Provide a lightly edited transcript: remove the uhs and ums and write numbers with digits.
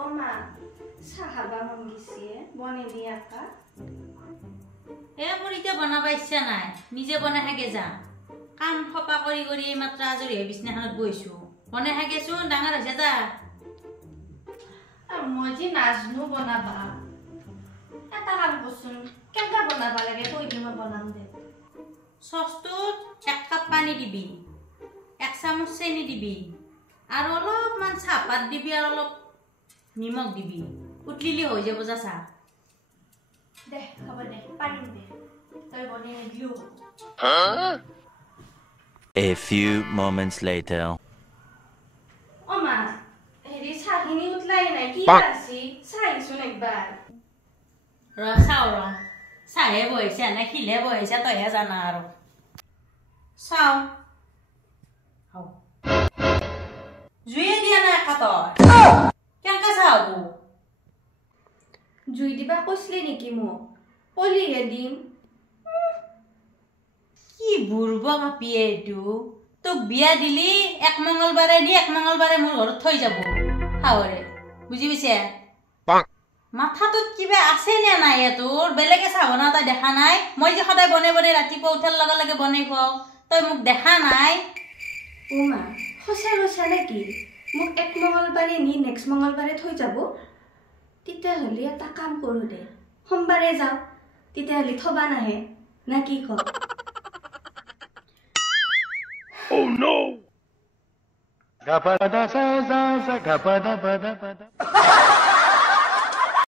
Oma, sahaba mangisi bone dia ka. মোৰ এতিয়া বনাব ইচ্ছা নাই নিজে বনাই থাকে যা কাম খপা কৰি কৰি মাত্ৰ আজৰি হৈ বিছনাখনত বহিছো বনাই থাকেছো ডাঙৰ হৈছে যা মই যে নাজনো বনাবা এটা কাম কৰচোন কেনেকা বনাবা লাগে কৈ দি মই বনাম দে সসটোত 1 কাপ পানী দিবি 1 চামুচ চেনি দিবি আৰু অলপমান চাহপাত দিবি আৰু অলপ নিমখ দিবি উতলিলি হৈ যাব যা চাহ দে হ'ব দে পানী দে তই বনাই দিও A few moments later. Oma, হেৰি চাহখিনি উতলাই নাই কি আছে চাইছোন একবাৰ চাও চাহে বহিছে নে খিলে বহিছে তইহে জানা আৰু চাও জুইয়ে দিয়া নাই কাটৰ কেনেকা চাব জুই দিবা কৈছিলে নেকি মোক পলিহে দিম কি বুৰব কাপিয়ে এইটো তোক বিয়া দিলি এক মঙ্গলবাৰে দি এক মঙ্গলবাৰে মোৰ ঘৰত থৈ যাব হাওৰে বুজি পাইছে মাথাটোত কিবা আছে নে নাই তোৰ বেলেগে চাব না তই দেখা নাই মই যে সদায় বনে বনে ৰাতিপুৱা উঠাৰ লগে লগে বনাই খুৱাও তই মোক দেখা নাই ওমা সঁচা কৈছা নেকি মোক এক মঙ্গলবাৰে নি নেক্সট মঙ্গলবাৰে থৈ যাব তেতিয়াহ'লে এটা কাম কৰোঁ দে সোমবাৰে যাওঁ তেতিয়াহ'লে থবা নাহে না কি ক Oh no! Gapada sa gapada pada pada.